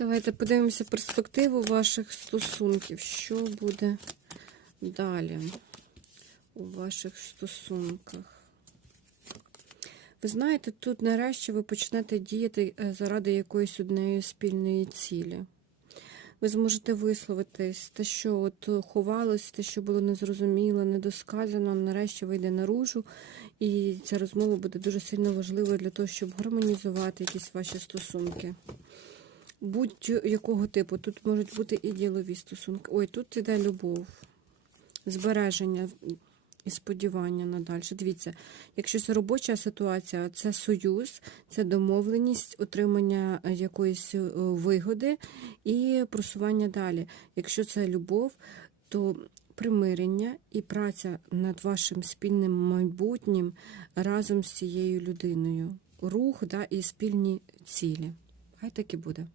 Давайте подивимося перспективу ваших стосунків. Що буде далі у ваших стосунках? Ви знаєте, тут нарешті ви почнете діяти е, заради якоїсь однієї спільної цілі. Ви зможете висловитись, те, що от ховалось, те, що було незрозуміло, недосказано, нарешті вийде наружу, і ця розмова буде дуже сильно важливою для того, щоб гармонізувати якісь ваші стосунки. Будь-якого типу. Тут можуть бути і ділові стосунки. Ой, тут іде любов, збереження і сподівання надалі. Дивіться, якщо це робоча ситуація, це союз, це домовленість, отримання якоїсь е, вигоди і просування далі. Якщо це любов, то примирення і праця над вашим спільним майбутнім разом з цією людиною. Рух да, і спільні цілі. Хай так і буде.